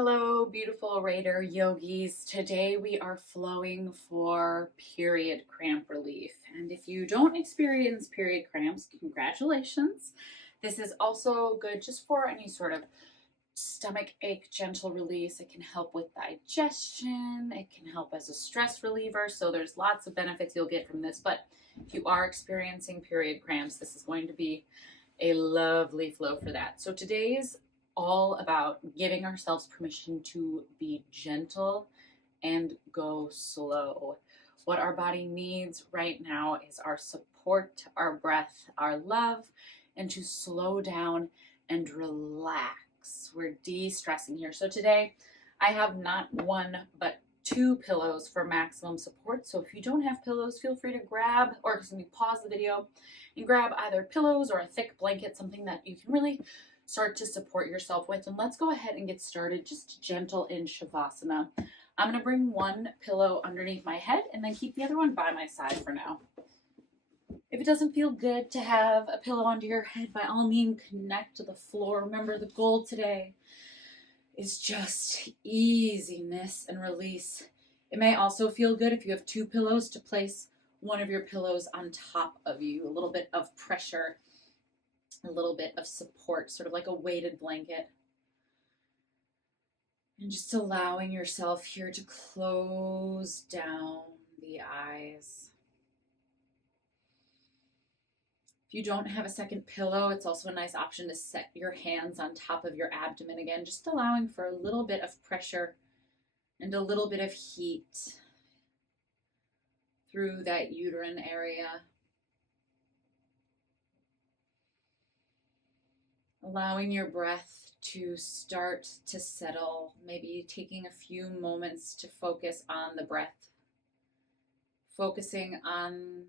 Hello, beautiful Raider yogis. Today we are flowing for period cramp relief. And if you don't experience period cramps, congratulations. This is also good just for any sort of stomach ache, gentle release. It can help with digestion, it can help as a stress reliever. So there's lots of benefits you'll get from this. But if you are experiencing period cramps, this is going to be a lovely flow for that. So today's all about giving ourselves permission to be gentle and go slow. What our body needs right now is our support, our breath, our love, and to slow down and relax. We're de-stressing here. So today I have not one but two pillows for maximum support. So if you don't have pillows, feel free to grab, or pause the video and grab either pillows or a thick blanket, something that you can really start to support yourself with. And let's go ahead and get started, just gentle in Shavasana. I'm going to bring one pillow underneath my head and then keep the other one by my side for now. If it doesn't feel good to have a pillow under your head, by all means, connect to the floor. Remember, the goal today is just easiness and release. It may also feel good if you have two pillows to place one of your pillows on top of you, a little bit of pressure, a little bit of support, sort of like a weighted blanket. And just allowing yourself here to close down the eyes. If you don't have a second pillow, it's also a nice option to set your hands on top of your abdomen again, just allowing for a little bit of pressure and a little bit of heat through that uterine area. Allowing your breath to start to settle, maybe taking a few moments to focus on the breath, focusing on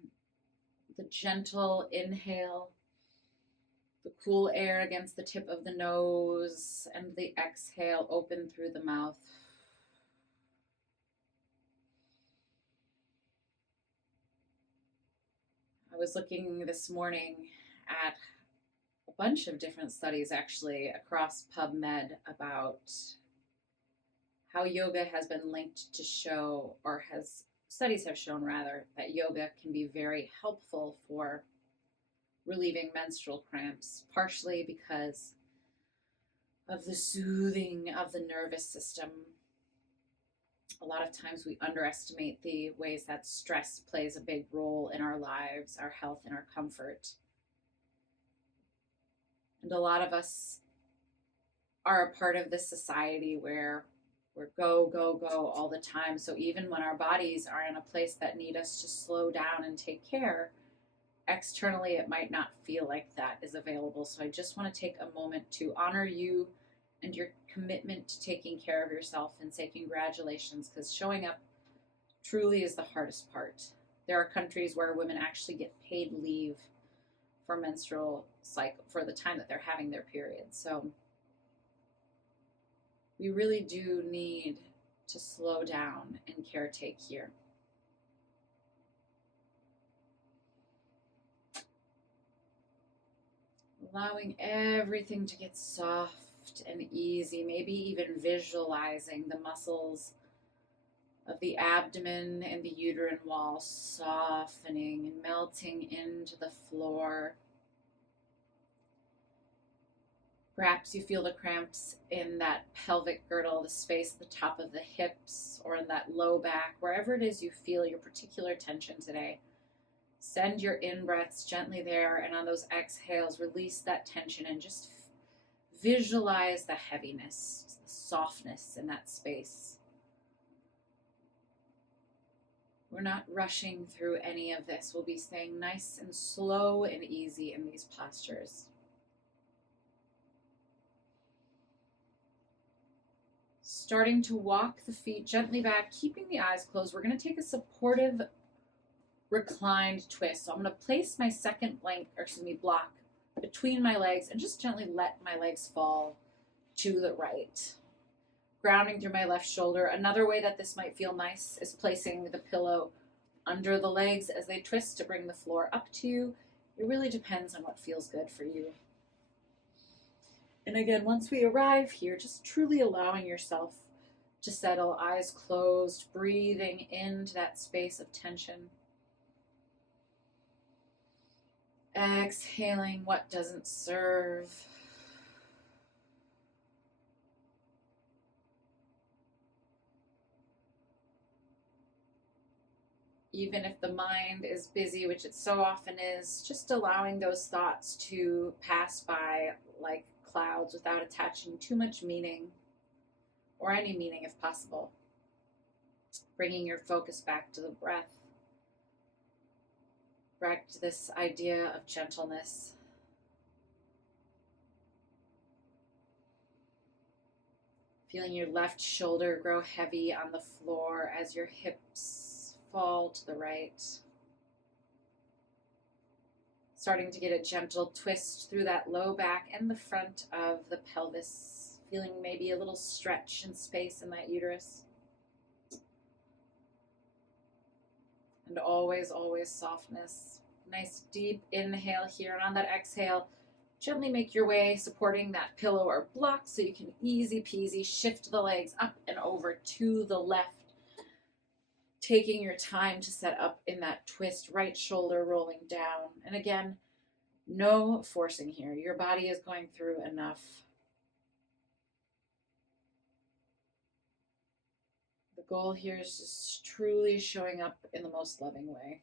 the gentle inhale, the cool air against the tip of the nose, and the exhale open through the mouth. I was looking this morning at a bunch of different studies actually across PubMed about how yoga has been linked to show, or has studies have shown rather, that yoga can be very helpful for relieving menstrual cramps, partially because of the soothing of the nervous system. A lot of times we underestimate the ways that stress plays a big role in our lives, our health, and our comfort. And a lot of us are a part of this society where we're go, go, go all the time. So even when our bodies are in a place that need us to slow down and take care, externally it might not feel like that is available. So I just want to take a moment to honor you and your commitment to taking care of yourself and say congratulations, because showing up truly is the hardest part. There are countries where women actually get paid leave for menstrual cycle, for the time that they're having their period. So we really do need to slow down and caretake here. Allowing everything to get soft and easy, maybe even visualizing the muscles of the abdomen and the uterine wall softening and melting into the floor. Perhaps you feel the cramps in that pelvic girdle, the space at the top of the hips, or in that low back, wherever it is you feel your particular tension today. Send your in-breaths gently there, and on those exhales, release that tension and just visualize the heaviness, the softness in that space. We're not rushing through any of this. We'll be staying nice and slow and easy in these postures. Starting to walk the feet gently back, keeping the eyes closed. We're going to take a supportive reclined twist. So I'm going to place my second block between my legs and just gently let my legs fall to the right. Grounding through my left shoulder. Another way that this might feel nice is placing the pillow under the legs as they twist to bring the floor up to you. It really depends on what feels good for you. And again, once we arrive here, just truly allowing yourself to settle, eyes closed, breathing into that space of tension. Exhaling what doesn't serve. Even if the mind is busy, which it so often is, just allowing those thoughts to pass by like clouds without attaching too much meaning, or any meaning if possible. Bringing your focus back to the breath, back to this idea of gentleness. Feeling your left shoulder grow heavy on the floor as your hips fall to the right. Starting to get a gentle twist through that low back and the front of the pelvis. Feeling maybe a little stretch and space in that uterus. And always, always softness. Nice deep inhale here, and on that exhale, gently make your way supporting that pillow or block so you can easy peasy shift the legs up and over to the left. Taking your time to set up in that twist, right shoulder rolling down. And again, no forcing here. Your body is going through enough. The goal here is just truly showing up in the most loving way.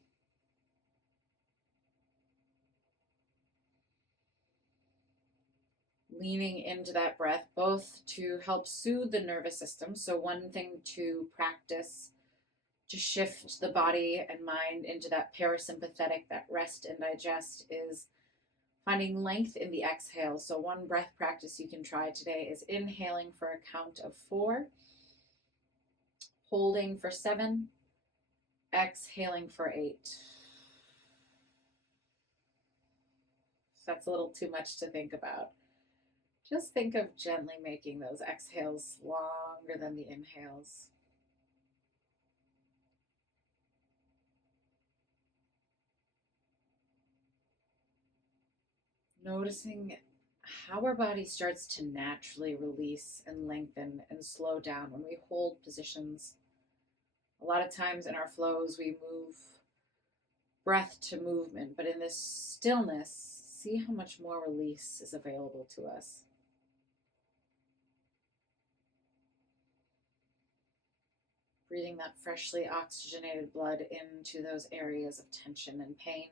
Leaning into that breath, both to help soothe the nervous system. So one thing to practice to shift the body and mind into that parasympathetic, that rest and digest, is finding length in the exhale. So one breath practice you can try today is inhaling for a count of 4, holding for 7, exhaling for 8. That's a little too much to think about. Just think of gently making those exhales longer than the inhales. Noticing how our body starts to naturally release and lengthen and slow down when we hold positions. A lot of times in our flows, we move breath to movement, but in this stillness, see how much more release is available to us. Breathing that freshly oxygenated blood into those areas of tension and pain.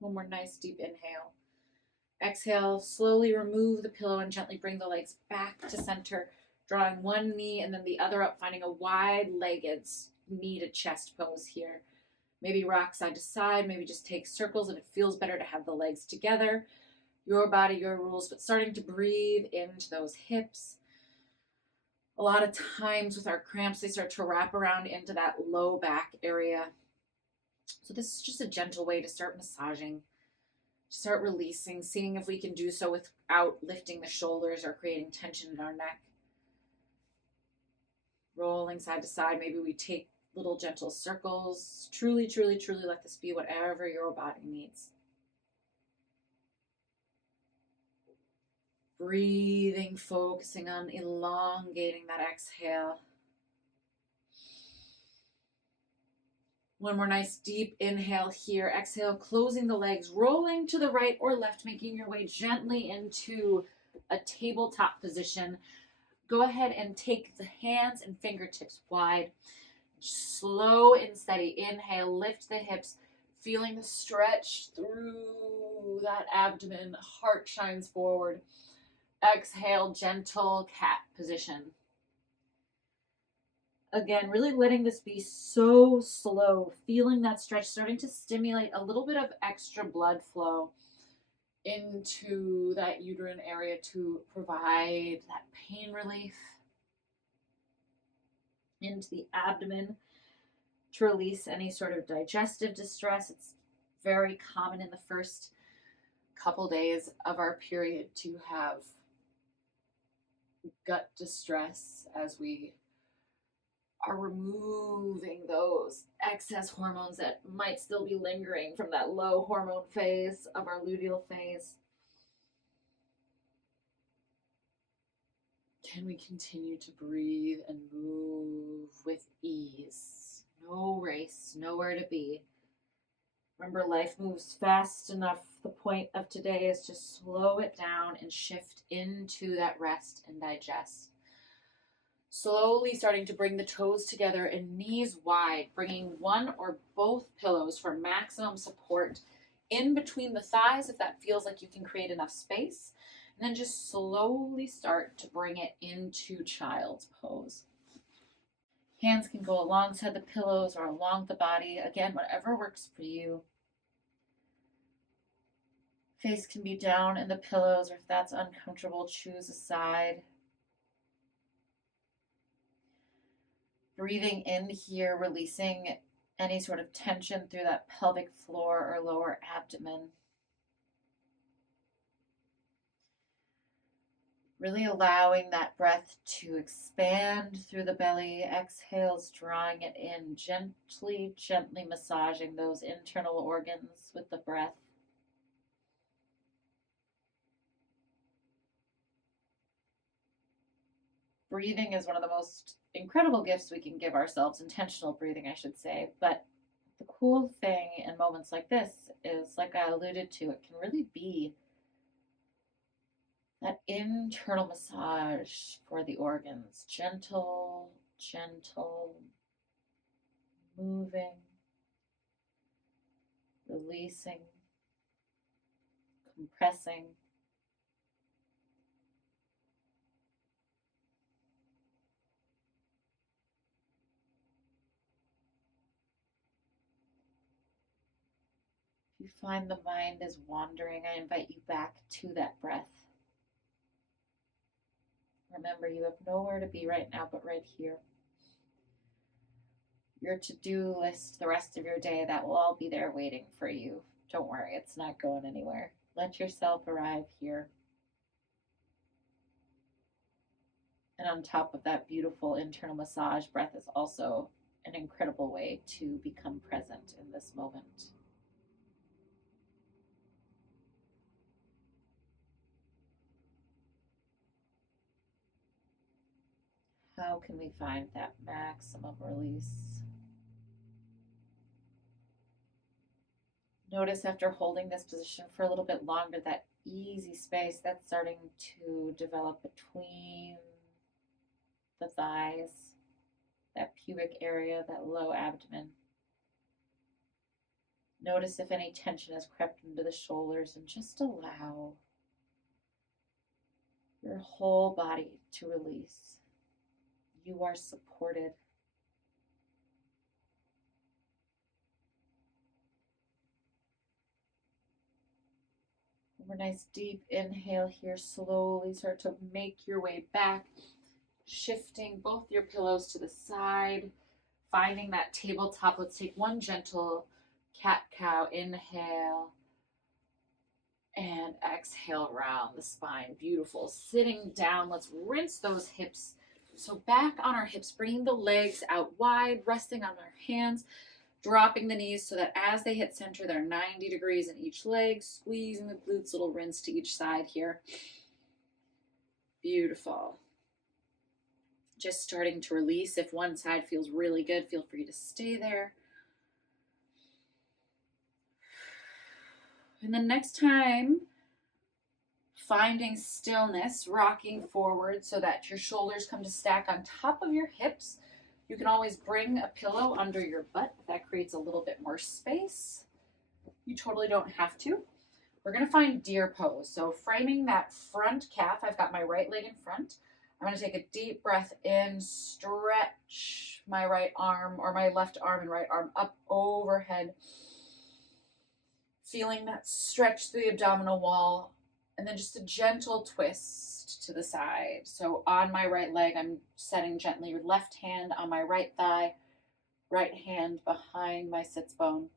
One more nice deep inhale. Exhale, slowly remove the pillow and gently bring the legs back to center, drawing one knee and then the other up, finding a wide-legged knee to chest pose here. Maybe rock side to side, maybe just take circles if it feels better to have the legs together. Your body, your rules, but starting to breathe into those hips. A lot of times with our cramps, they start to wrap around into that low back area. So this is just a gentle way to start massaging, start releasing, seeing if we can do so without lifting the shoulders or creating tension in our neck. Rolling side to side, maybe we take little gentle circles. Truly, truly, truly let this be whatever your body needs. Breathing, focusing on elongating that exhale. One more nice deep inhale here. Exhale, closing the legs, rolling to the right or left, making your way gently into a tabletop position. Go ahead and take the hands and fingertips wide. Slow and steady. Inhale, lift the hips, feeling the stretch through that abdomen. Heart shines forward. Exhale, gentle cat position. Again, really letting this be so slow, feeling that stretch, starting to stimulate a little bit of extra blood flow into that uterine area to provide that pain relief, into the abdomen to release any sort of digestive distress. It's very common in the first couple days of our period to have gut distress as we are removing those excess hormones that might still be lingering from that low hormone phase of our luteal phase. Can we continue to breathe and move with ease? No race, nowhere to be. Remember, life moves fast enough. The point of today is to slow it down and shift into that rest and digest. Slowly starting to bring the toes together and knees wide, bringing one or both pillows for maximum support in between the thighs if that feels like you can create enough space. And then just slowly start to bring it into child's pose. Hands can go alongside the pillows or along the body. Again, whatever works for you. Face can be down in the pillows, or if that's uncomfortable, choose a side. Breathing in here, releasing any sort of tension through that pelvic floor or lower abdomen. Really allowing that breath to expand through the belly. Exhales, drawing it in, gently, gently massaging those internal organs with the breath. Breathing is one of the most incredible gifts we can give ourselves, intentional breathing, I should say. But the cool thing in moments like this is, like I alluded to, it can really be that internal massage for the organs. Gentle, gentle, moving, releasing, compressing. If you find the mind is wandering, I invite you back to that breath. Remember, you have nowhere to be right now but right here. Your to-do list, the rest of your day, that will all be there waiting for you. Don't worry, it's not going anywhere. Let yourself arrive here. And on top of that beautiful internal massage, breath is also an incredible way to become present in this moment. How can we find that maximum release? Notice after holding this position for a little bit longer, that easy space that's starting to develop between the thighs, that pubic area, that low abdomen. Notice if any tension has crept into the shoulders, and just allow your whole body to release. You are supported. A nice deep inhale here. Slowly start to make your way back, shifting both your pillows to the side, finding that tabletop. Let's take one gentle cat-cow inhale and exhale around the spine. Beautiful. Sitting down, let's rinse those hips. So back on our hips, bringing the legs out wide, resting on our hands, dropping the knees so that as they hit center, they're 90 degrees in each leg, squeezing the glutes, little rinse to each side here. Beautiful. Just starting to release. If one side feels really good, feel free to stay there. And then next time, finding stillness, rocking forward so that your shoulders come to stack on top of your hips. You can always bring a pillow under your butt. That creates a little bit more space. You totally don't have to. We're going to find deer pose. So framing that front calf, I've got my right leg in front. I'm going to take a deep breath in, stretch my right arm or my left arm and right arm up overhead. Feeling that stretch through the abdominal wall, and then just a gentle twist to the side. So on my right leg, I'm setting gently your left hand on my right thigh, right hand behind my sits bone.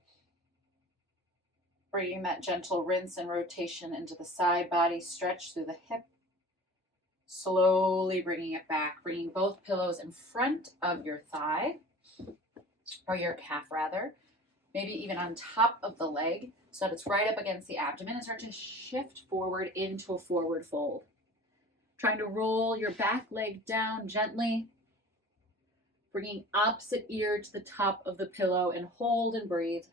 Bringing that gentle rinse and rotation into the side body, stretch through the hip. Slowly bringing it back, bringing both pillows in front of your thigh, or your calf rather, maybe even on top of the leg, so that it's right up against the abdomen, and start to shift forward into a forward fold. Trying to roll your back leg down gently, bringing opposite ear to the top of the pillow, and hold and breathe.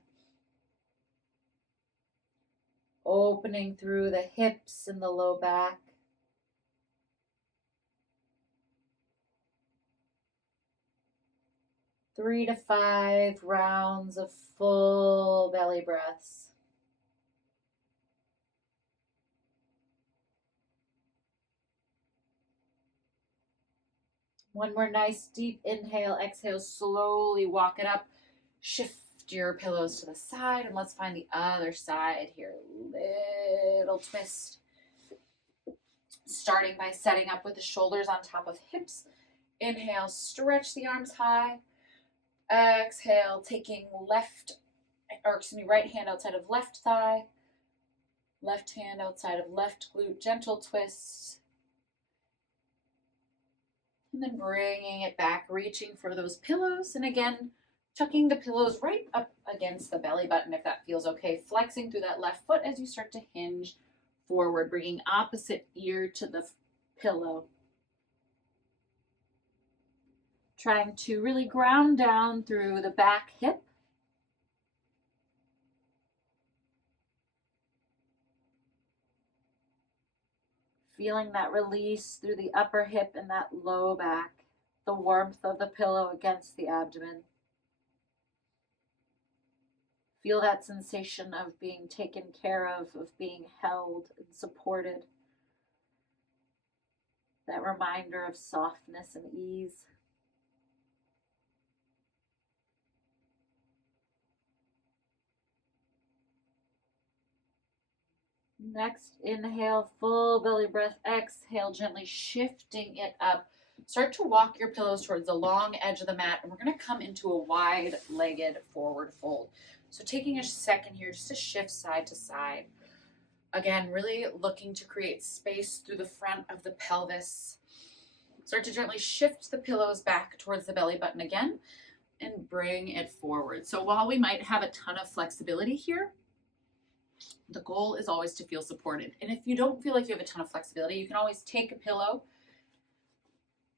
Opening through the hips and the low back. Three to 5 rounds of full belly breaths. One more nice deep inhale, exhale, slowly walk it up. Shift your pillows to the side, and let's find the other side here. Little twist. Starting by setting up with the shoulders on top of hips. Inhale, stretch the arms high. Exhale, taking right hand outside of left thigh. Left hand outside of left glute, gentle twist. And then bringing it back, reaching for those pillows. And again, tucking the pillows right up against the belly button if that feels okay. Flexing through that left foot as you start to hinge forward, bringing opposite ear to the pillow. Trying to really ground down through the back hip. Feeling that release through the upper hip and that low back, the warmth of the pillow against the abdomen. Feel that sensation of being taken care of being held and supported. That reminder of softness and ease. Next, inhale, full belly breath. Exhale, gently shifting it up. Start to walk your pillows towards the long edge of the mat, and we're going to come into a wide-legged forward fold. So taking a second here just to shift side to side. Again, really looking to create space through the front of the pelvis. Start to gently shift the pillows back towards the belly button again and bring it forward. So while we might have a ton of flexibility here, the goal is always to feel supported. And if you don't feel like you have a ton of flexibility, you can always take a pillow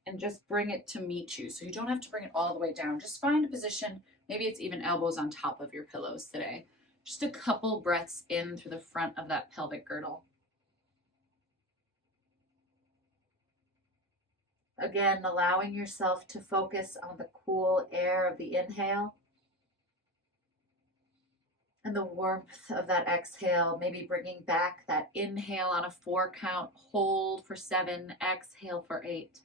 and just bring it to meet you. So you don't have to bring it all the way down. Just find a position. Maybe it's even elbows on top of your pillows today. Just a couple breaths in through the front of that pelvic girdle. Again, allowing yourself to focus on the cool air of the inhale and the warmth of that exhale, maybe bringing back that inhale on a 4 count, hold for 7, exhale for 8.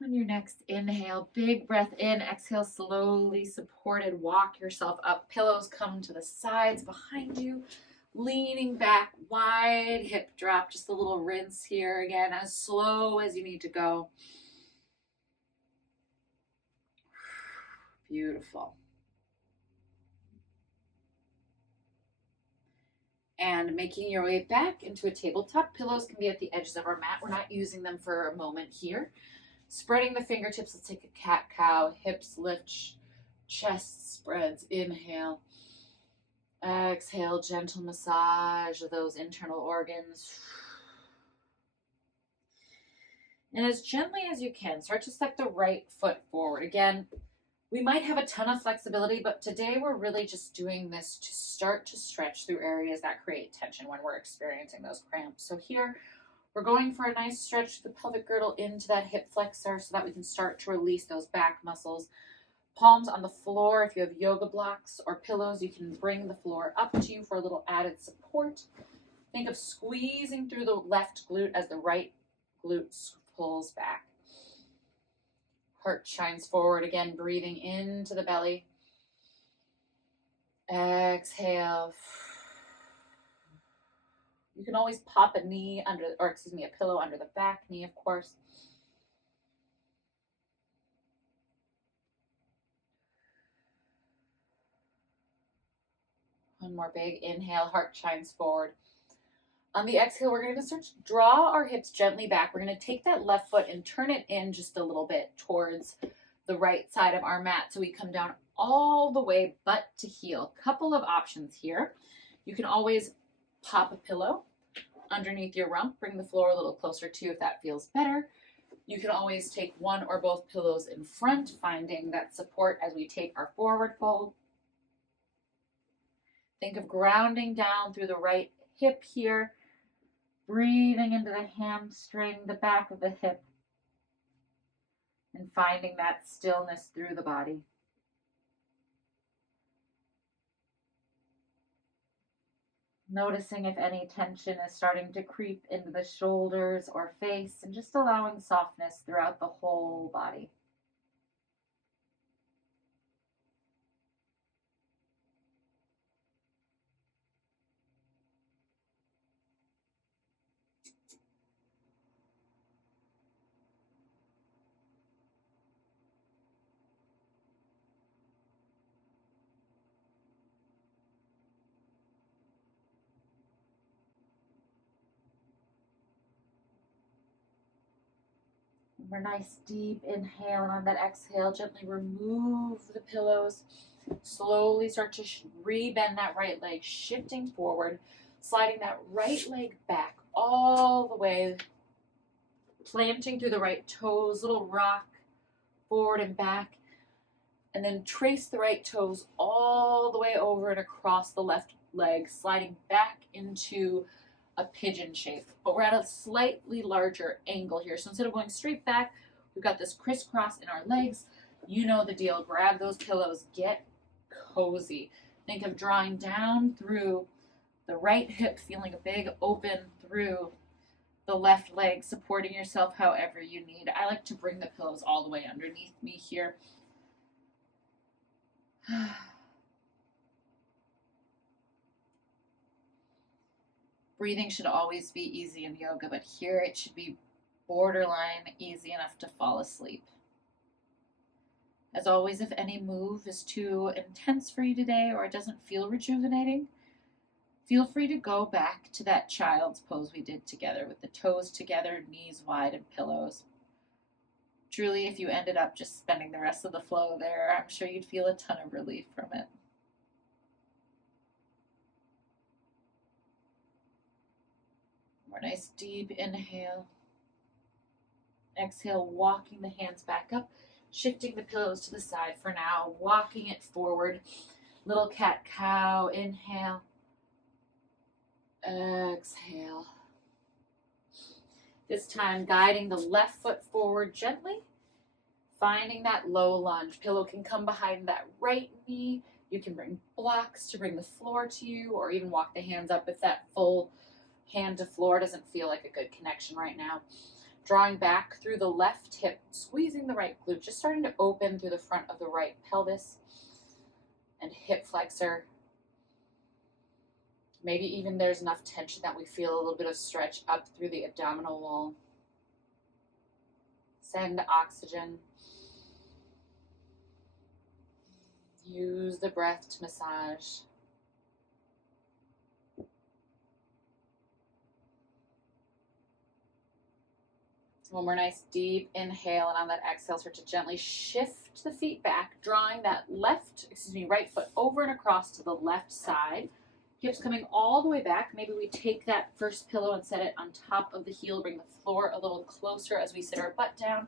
On your next inhale, big breath in, exhale, slowly supported, walk yourself up. Pillows come to the sides behind you, leaning back, wide hip drop, just a little rinse here again, as slow as you need to go. Beautiful. And making your way back into a tabletop. Pillows can be at the edges of our mat. We're not using them for a moment here. Spreading the fingertips, let's take a cat-cow, hips lift, chest spreads, inhale. Exhale, gentle massage of those internal organs. And as gently as you can, start to step the right foot forward. Again, we might have a ton of flexibility, but today we're really just doing this to start to stretch through areas that create tension when we're experiencing those cramps. So here, we're going for a nice stretch to the pelvic girdle into that hip flexor so that we can start to release those back muscles. Palms on the floor. If you have yoga blocks or pillows, you can bring the floor up to you for a little added support. Think of squeezing through the left glute as the right glute pulls back. Heart shines forward again, breathing into the belly. Exhale. You can always pop a pillow under the back knee, of course. One more big inhale, heart shines forward. On the exhale, we're going to start to draw our hips gently back. We're going to take that left foot and turn it in just a little bit towards the right side of our mat. So we come down all the way butt to heel. Couple of options here. You can always pop a pillow underneath your rump. Bring the floor a little closer to you if that feels better. You can always take one or both pillows in front, finding that support as we take our forward fold. Think of grounding down through the right hip here, breathing into the hamstring, the back of the hip, and finding that stillness through the body. Noticing if any tension is starting to creep into the shoulders or face, and just allowing softness throughout the whole body. Remember, nice deep inhale, and on that exhale, gently remove the pillows. Slowly start to re-bend that right leg, shifting forward, sliding that right leg back all the way, planting through the right toes, little rock forward and back, and then trace the right toes all the way over and across the left leg, sliding back into a pigeon shape, but we're at a slightly larger angle here. So instead of going straight back, we've got this crisscross in our legs. You know the deal. Grab those pillows, get cozy. Think of drawing down through the right hip, feeling a big open through the left leg, supporting yourself however you need. I like to bring the pillows all the way underneath me here. Breathing should always be easy in yoga, but here it should be borderline easy enough to fall asleep. As always, if any move is too intense for you today or it doesn't feel rejuvenating, feel free to go back to that child's pose we did together with the toes together, knees wide, and pillows. Truly, if you ended up just spending the rest of the flow there, I'm sure you'd feel a ton of relief from it. More nice deep inhale. Exhale, walking the hands back up, shifting the pillows to the side for now, walking it forward. Little cat-cow, inhale. Exhale. This time, guiding the left foot forward gently, finding that low lunge. Pillow can come behind that right knee. You can bring blocks to bring the floor to you, or even walk the hands up if that full hand to floor doesn't feel like a good connection right now. Drawing back through the left hip, squeezing the right glute, just starting to open through the front of the right pelvis and hip flexor. Maybe even there's enough tension that we feel a little bit of stretch up through the abdominal wall. Send oxygen. Use the breath to massage. One more nice deep inhale, and on that exhale, start to gently shift the feet back, drawing that right foot over and across to the left side. Hips coming all the way back. Maybe we take that first pillow and set it on top of the heel, bring the floor a little closer as we sit our butt down,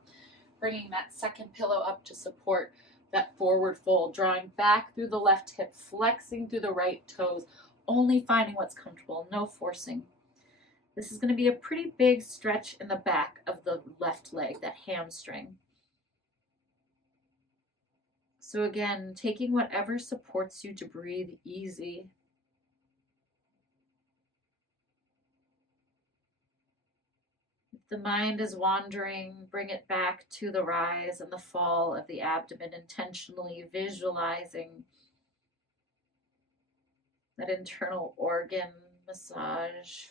bringing that second pillow up to support that forward fold, drawing back through the left hip, flexing through the right toes, only finding what's comfortable, no forcing. This is going to be a pretty big stretch in the back of the left leg, that hamstring. So again, taking whatever supports you to breathe easy. If the mind is wandering, bring it back to the rise and the fall of the abdomen, intentionally visualizing that internal organ massage.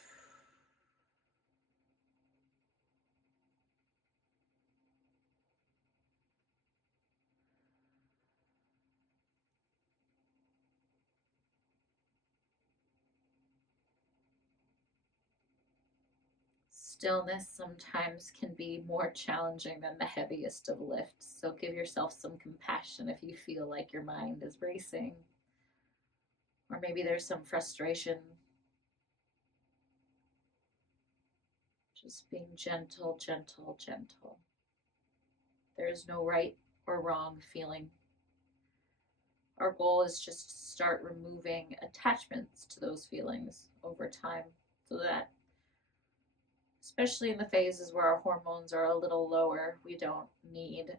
stillness sometimes can be more challenging than the heaviest of lifts. So give yourself some compassion if you feel like your mind is racing, or maybe there's some frustration. Just being gentle, gentle, gentle. There's no right or wrong feeling. Our goal is just to start removing attachments to those feelings over time so that, especially in the phases where our hormones are a little lower, we don't need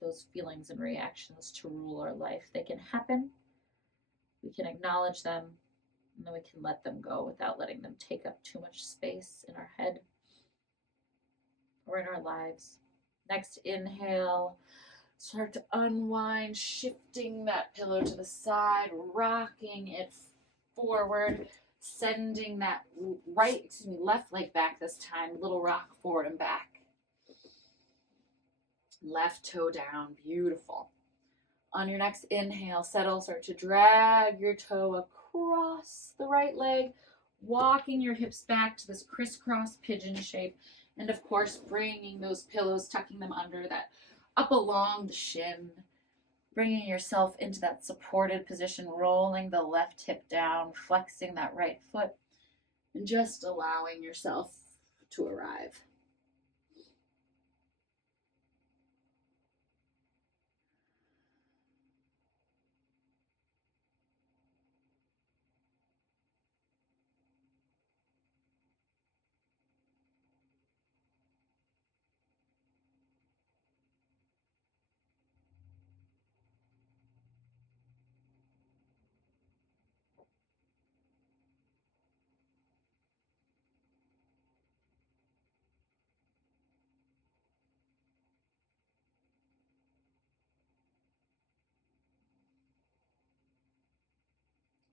those feelings and reactions to rule our life. They can happen, we can acknowledge them, and then we can let them go without letting them take up too much space in our head or in our lives. Next inhale, start to unwind, shifting that pillow to the side, rocking it forward, sending that left leg back this time, little rock forward and back. Left toe down, beautiful. On your next inhale, settle, start to drag your toe across the right leg, walking your hips back to this crisscross pigeon shape. And of course, bringing those pillows, tucking them under that, up along the shin, bringing yourself into that supported position, rolling the left hip down, flexing that right foot, and just allowing yourself to arrive.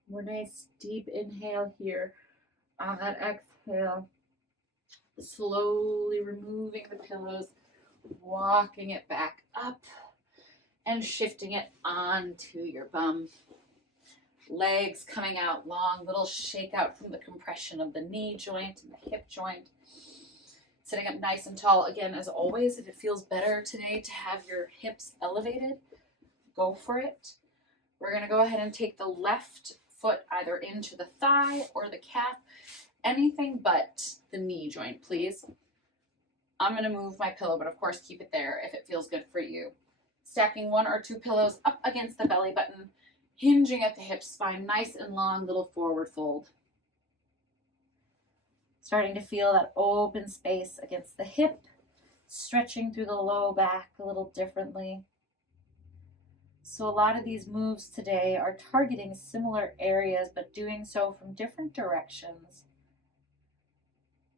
More nice deep inhale here. On that exhale, slowly removing the pillows, walking it back up and shifting it onto your bum. Legs coming out long, little shake out from the compression of the knee joint and the hip joint. Sitting up nice and tall. Again, as always, if it feels better today to have your hips elevated, go for it. We're going to go ahead and take the left foot either into the thigh or the calf, anything but the knee joint, please. I'm going to move my pillow, but of course keep it there if it feels good for you. Stacking 1 or 2 pillows up against the belly button, hinging at the hip spine, nice and long, little forward fold. Starting to feel that open space against the hip, stretching through the low back a little differently. So a lot of these moves today are targeting similar areas, but doing so from different directions.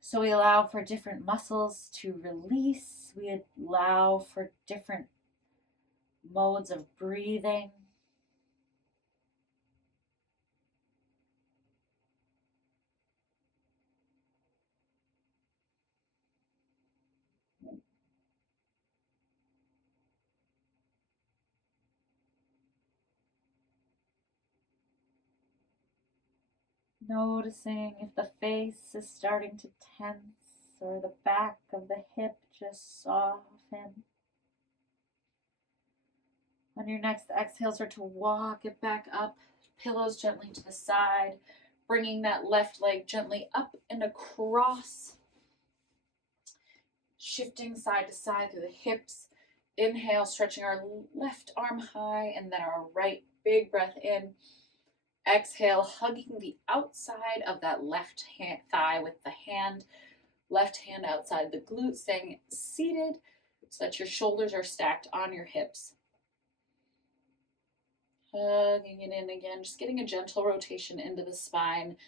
So we allow for different muscles to release. We allow for different modes of breathing. Noticing if the face is starting to tense or the back of the hip just soften. On your next exhale, start to walk it back up, pillows gently to the side, bringing that left leg gently up and across, shifting side to side through the hips. Inhale, stretching our left arm high, and then our right, big breath in. Exhale, hugging the outside of that left thigh with the hand, left hand outside the glute, staying seated so that your shoulders are stacked on your hips. Hugging it in again, just getting a gentle rotation into the spine.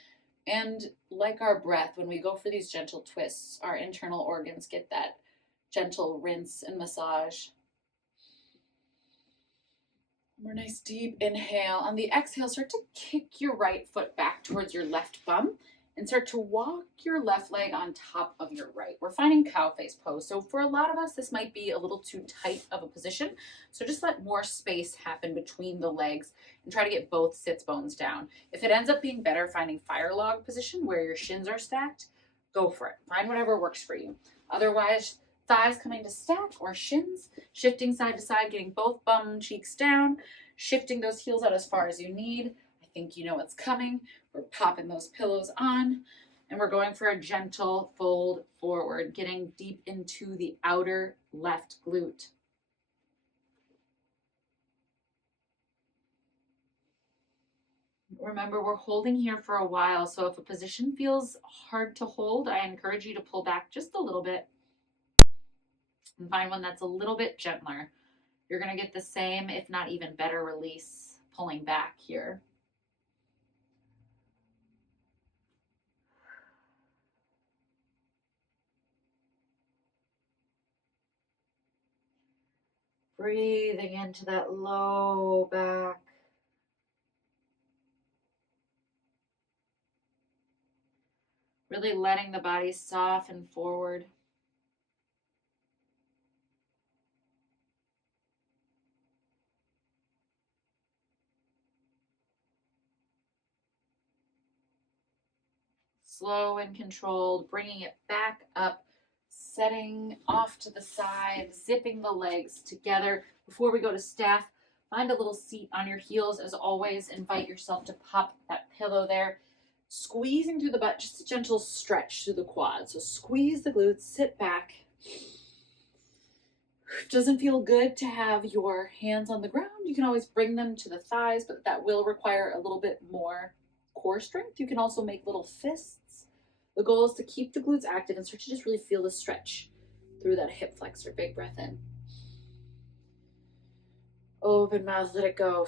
And like our breath, when we go for these gentle twists, our internal organs get that gentle rinse and massage. More nice deep inhale. On the exhale, start to kick your right foot back towards your left bum and start to walk your left leg on top of your right. We're finding cow face pose. So for a lot of us, this might be a little too tight of a position. So just let more space happen between the legs and try to get both sits bones down. If it ends up being better finding fire log position where your shins are stacked, go for it. Find whatever works for you. Otherwise, thighs coming to stack or shins, shifting side to side, getting both bum cheeks down, shifting those heels out as far as you need. I think you know what's coming. We're popping those pillows on, and we're going for a gentle fold forward, getting deep into the outer left glute. Remember, we're holding here for a while, so if a position feels hard to hold, I encourage you to pull back just a little bit and find one that's a little bit gentler. You're going to get the same, if not even better, release pulling back here. Breathing into that low back. Really letting the body soften forward. Slow and controlled, bringing it back up, setting off to the side, zipping the legs together. Before we go to staff, find a little seat on your heels. As always, invite yourself to pop that pillow there. Squeezing through the butt, just a gentle stretch through the quads. So squeeze the glutes, sit back. Doesn't feel good to have your hands on the ground. You can always bring them to the thighs, but that will require a little bit more core strength. You can also make little fists. The goal is to keep the glutes active and start to just really feel the stretch through that hip flexor. Big breath in. Open mouth, let it go.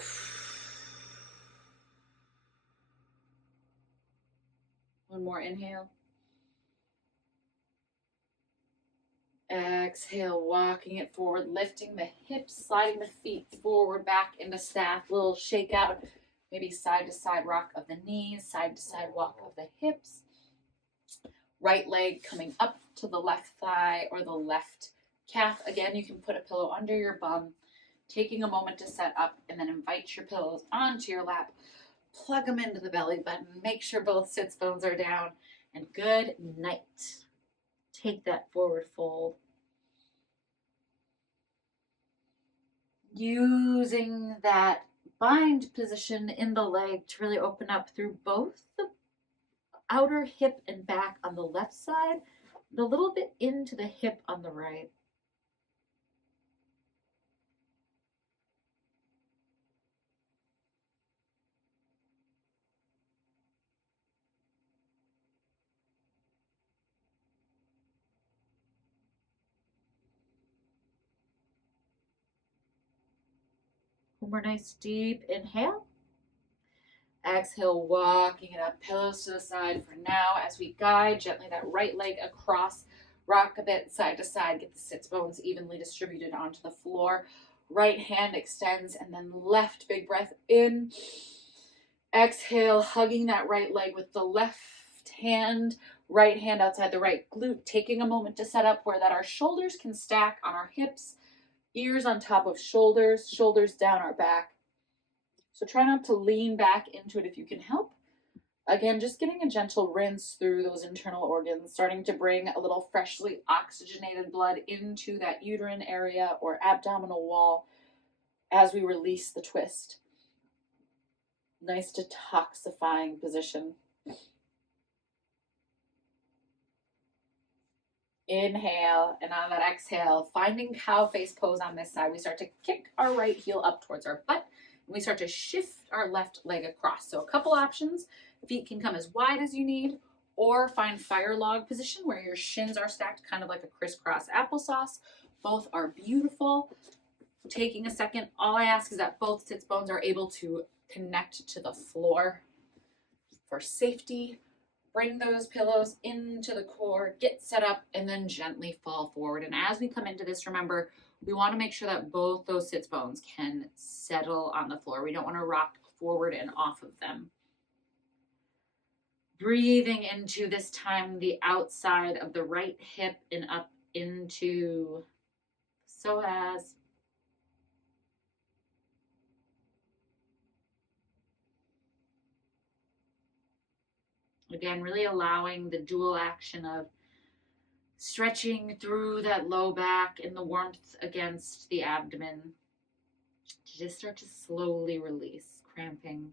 One more inhale. Exhale, walking it forward, lifting the hips, sliding the feet forward, back into staff. Little shake out, maybe side to side rock of the knees, side to side walk of the hips. Right leg coming up to the left thigh or the left calf. Again, you can put a pillow under your bum, taking a moment to set up, and then invite your pillows onto your lap. Plug them into the belly button. Make sure both sits bones are down. And good night. Take that forward fold. Using that bind position in the leg to really open up through both the outer hip and back on the left side, and a little bit into the hip on the right. One more nice deep inhale. Exhale, walking it up, pillows to the side for now as we guide gently that right leg across, rock a bit side to side, get the sits bones evenly distributed onto the floor. Right hand extends and then left, big breath in. Exhale, hugging that right leg with the left hand, right hand outside the right glute, taking a moment to set up where that our shoulders can stack on our hips, ears on top of shoulders, shoulders down our back. So try not to lean back into it if you can help. Again, just getting a gentle rinse through those internal organs, starting to bring a little freshly oxygenated blood into that uterine area or abdominal wall as we release the twist. Nice detoxifying position. Inhale, and on that exhale, finding cow face pose on this side, we start to kick our right heel up towards our butt, and we start to shift our left leg across. So a couple options. Feet can come as wide as you need, or find fire log position where your shins are stacked kind of like a crisscross applesauce. Both are beautiful. Taking a second, all I ask is that both sits bones are able to connect to the floor for safety. Bring those pillows into the core, get set up, and then gently fall forward. And as we come into this, remember, we want to make sure that both those sits bones can settle on the floor. We don't want to rock forward and off of them. Breathing into, this time, the outside of the right hip and up into psoas. Again, really allowing the dual action of stretching through that low back and the warmth against the abdomen to just start to slowly release, cramping,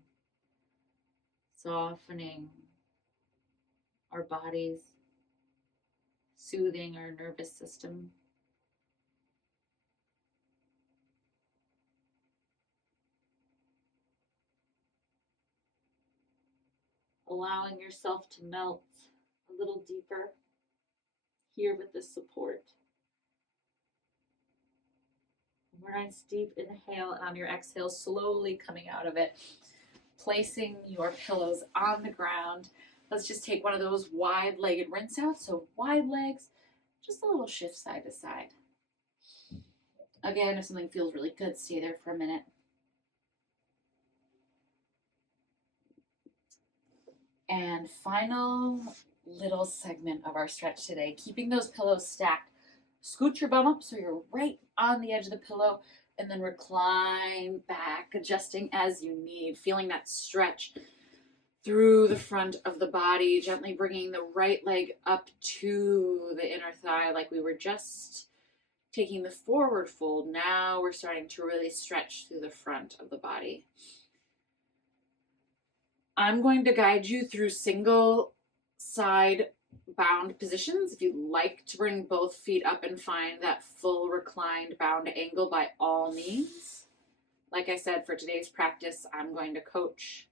softening our bodies, soothing our nervous system. Allowing yourself to melt a little deeper here with the support. One nice deep inhale, and on your exhale, slowly coming out of it, placing your pillows on the ground. Let's just take one of those wide-legged rinse outs. So wide legs, just a little shift side to side. Again, if something feels really good, stay there for a minute. And final little segment of our stretch today, keeping those pillows stacked. Scoot your bum up so you're right on the edge of the pillow, and then recline back, adjusting as you need, feeling that stretch through the front of the body, gently bringing the right leg up to the inner thigh like we were just taking the forward fold. Now we're starting to really stretch through the front of the body. I'm going to guide you through single side bound positions. If you'd like to bring both feet up and find that full reclined bound angle, by all means. Like I said, for today's practice, I'm going to coach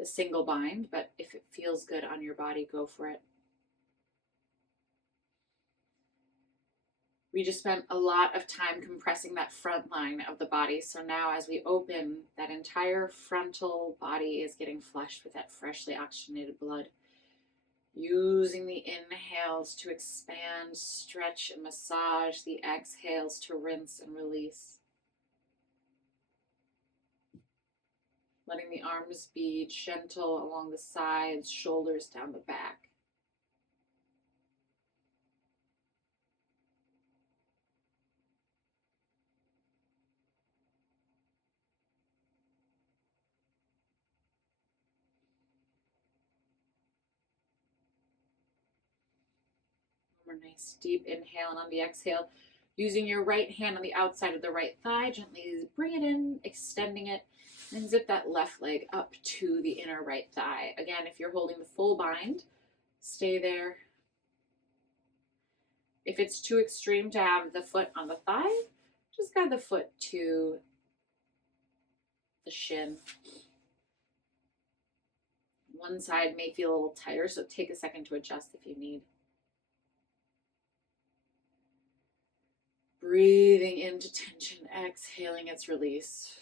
the single bind, but if it feels good on your body, go for it. We just spent a lot of time compressing that front line of the body. So now as we open, that entire frontal body is getting flushed with that freshly oxygenated blood. Using the inhales to expand, stretch, and massage, the exhales to rinse and release. Letting the arms be gentle along the sides, shoulders down the back. One more nice deep inhale, and on the exhale, using your right hand on the outside of the right thigh, gently bring it in, extending it, and zip that left leg up to the inner right thigh. Again, if you're holding the full bind, stay there. If it's too extreme to have the foot on the thigh, just guide the foot to the shin. One side may feel a little tighter, so take a second to adjust if you need. Breathing into tension, exhaling its release.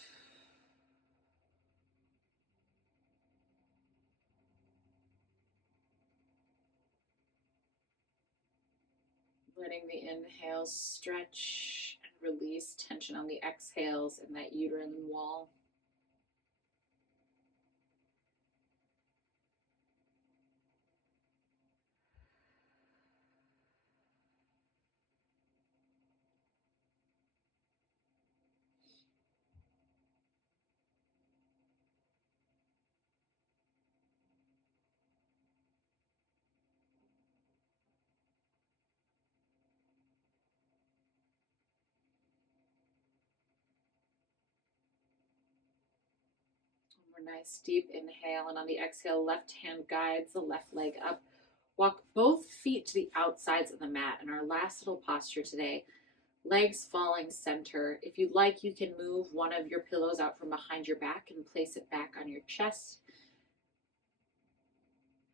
Letting the inhales stretch and release tension on the exhales in that uterine wall. One more nice deep inhale, and on the exhale, left hand guides the left leg up. Walk both feet to the outsides of the mat in our last little posture today. Legs falling center. If you'd like, you can move one of your pillows out from behind your back and place it back on your chest.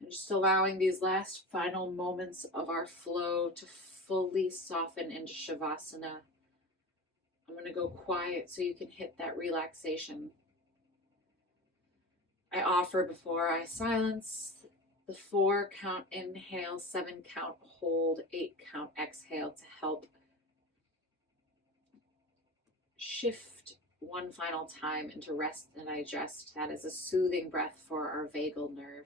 And just allowing these last final moments of our flow to fully soften into Shavasana. I'm going to go quiet so you can hit that relaxation. I offer before I silence the 4 count inhale, 7 count hold, 8 count exhale to help shift one final time into rest and digest. That is a soothing breath for our vagal nerve.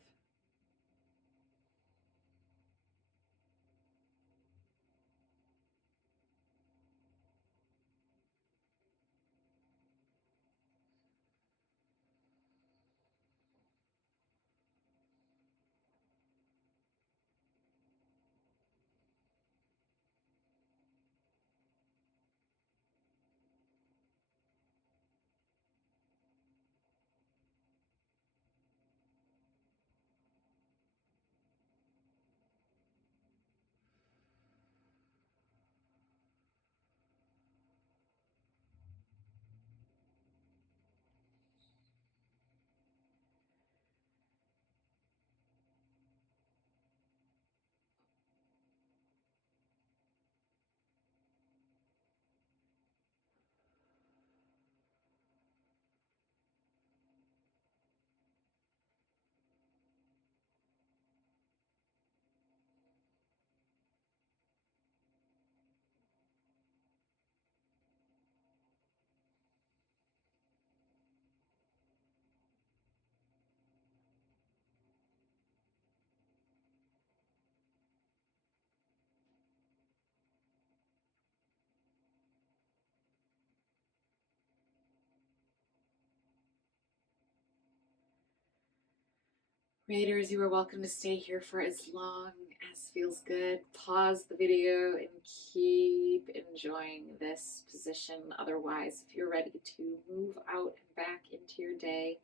Creators, you are welcome to stay here for as long as feels good. Pause the video and keep enjoying this position. Otherwise, if you're ready to move out and back into your day,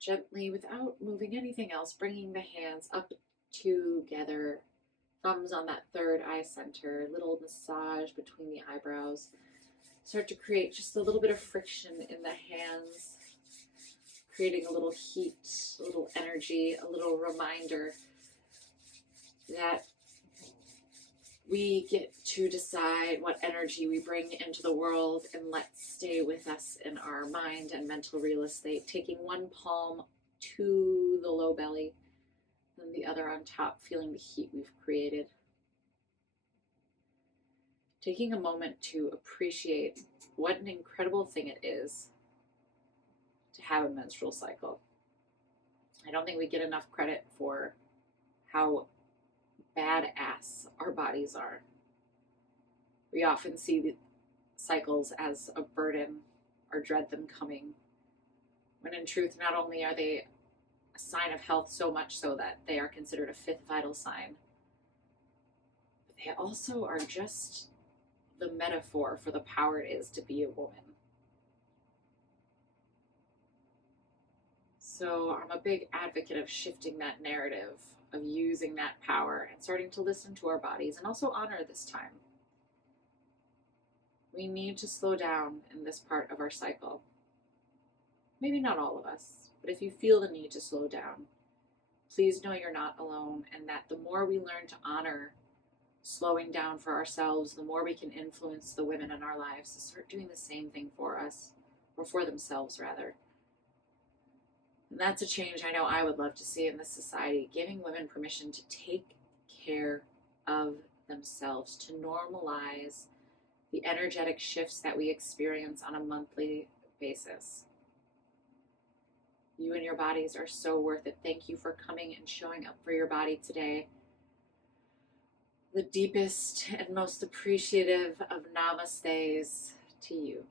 gently, without moving anything else, bringing the hands up together, thumbs on that third eye center, little massage between the eyebrows. Start to create just a little bit of friction in the hands, creating a little heat, a little energy, a little reminder that we get to decide what energy we bring into the world and let stay with us in our mind and mental real estate. Taking one palm to the low belly, and the other on top, feeling the heat we've created. Taking a moment to appreciate what an incredible thing it is to have a menstrual cycle. I don't think we get enough credit for how badass our bodies are. We often see the cycles as a burden or dread them coming, when in truth, not only are they a sign of health, so much so that they are considered a fifth vital sign, but they also are just the metaphor for the power it is to be a woman. So I'm a big advocate of shifting that narrative, of using that power and starting to listen to our bodies and also honor this time. We need to slow down in this part of our cycle. Maybe not all of us, but if you feel the need to slow down, please know you're not alone, and that the more we learn to honor slowing down for ourselves, the more we can influence the women in our lives to start doing the same thing for us, or for themselves rather. And that's a change I know I would love to see in this society, giving women permission to take care of themselves, to normalize the energetic shifts that we experience on a monthly basis. You and your bodies are so worth it. Thank you for coming and showing up for your body today. The deepest and most appreciative of namastes to you.